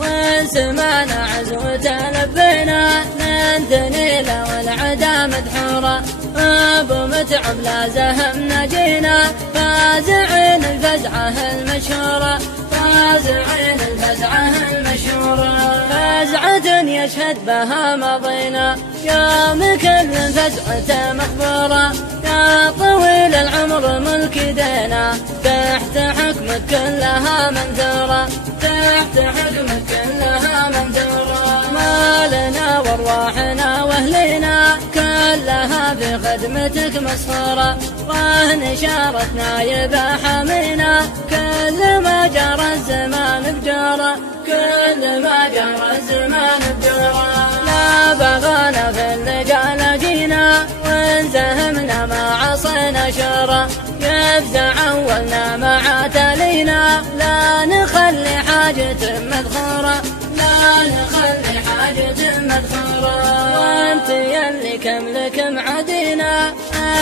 وسمعنا عزوته لبينا ننتني له والعدا مدحورة أبو متعب لا زهمنا جينا فازعين الفزعة المشهورة فازعين الفزعة المشهورة فزعة يشهد بها ماضينا يوم كل فزعته مخبورة يا طويل العمر ملك دينا تحت حكمك كلها منثورة تحت حكمك كلها منثورة مالنا وارواحنا واهلنا كلها في خدمتك مسخورة رهن شارتنا يبا حمينا كل ما جرى الزمان بجورة كل ما جرى الزمان بجورة لا بغانا في اللقا لقينا وانزهمنا ما عصينا شورة يفزع أولنا مع تالينا لا نخلي حاجة مذخورة لا نخلي حاجة مذخورة وانت يلي كملك معدينا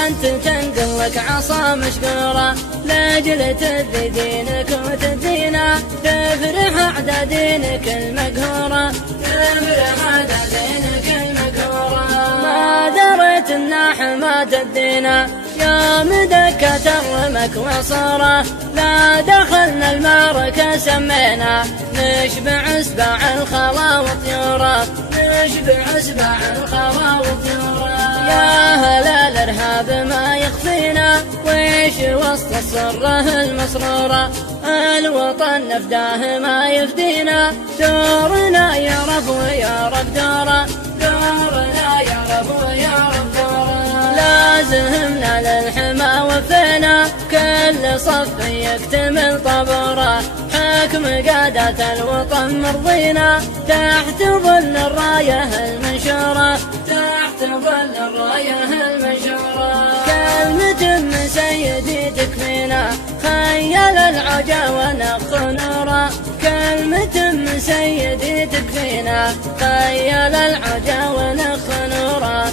انت تنقل لك عصا مشكورة لاجل تدي دينك وتدينا تفرح اعداد دينك المقهورة تفرح اعداد دينك المقهورة ما دريت ان حماة الدينا يوم دكت الرمك وصورة لا دخلنا المعركة سمينا نشبع اسباع الخلا وطيورة نشبع اسباع الخلا وطيورة يا هلا الارهاب ما يخفينا ويش وسط الصره المسرورة الوطن نفداه ما يفدينا دورنا يا رب ويا رب دورة دورنا يا رب ويا رب دورة لازمنا للحما وفينا كل صف يكتمل طبوره حكم قادة الوطن مرضينا تحت ظل الراية المنشورة تحت ظل الراية المنشورة كلمة من سيدي تكفينا خيال العجا ونخ نورا كلمة من سيدي تكفينا خيال العجا ونخ نورا